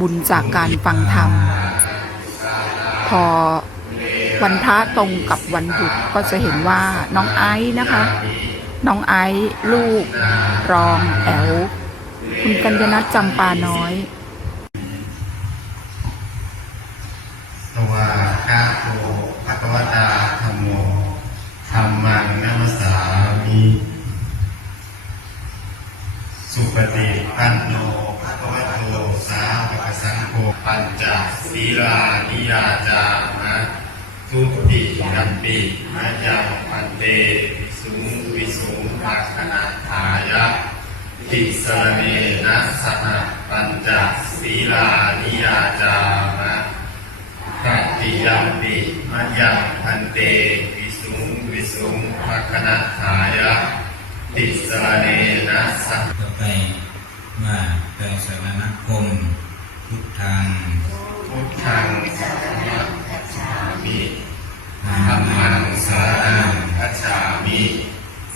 บุญจากการฟังธรรม พอวันพระตรงกับวันหยุดก็จะเห็นว่าน้องไอซ์นะคะ น้องไอซ์ลูก รองแอลคุณกัญญนัทจำปาน้อยตวากาโตภะวตาธรรมโมธรรมังนัมสามิสุปฏิปันโนภะคะวะโต ปัญจศีลานิยาจามะทุติยมปิมะยังปันเตสุงวิสุงภาคณาทายะติสเนนะสหปัญจศีลานิยาจามะปฏิยมปิมัจยังพันเตวิสุงวิสุงภคณะทายะติสเนนะสัพต่อไปว่าแปลสารณคม พุทธังพุทธังสัมมาคัจฉามิธรธัมรมัมังงสารนังคัจฉามิ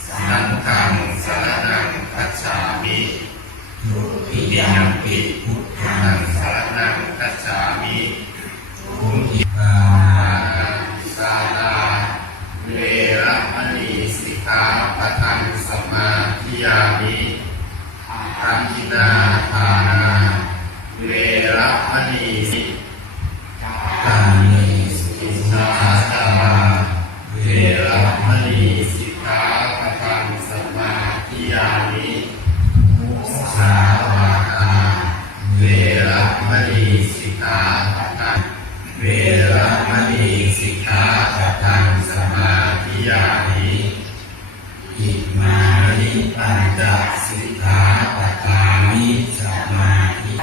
สังฆังสารนังคัจฉามิทุติยมปิพุทธัทังงสารนังคัจฉามิทุติปาอาสาลาเวระมณีสิกขาปะทังสมาธิยามิทักขินาทานา ธิมุสาวาตาเวระมณีสิกขาปะทังเวระมณีสิกขาปะทังสมาธิยามิอิมานิปัญจสิกขาปะทามิสมาธิ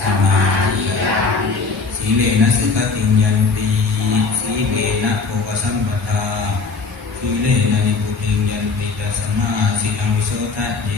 สมาธิยามิสีเลนะสุขติงยันติสีเลนะโภคสัมปทา สีเลนะนิพุติยันติตัสมาสิลังวิโสทัตเย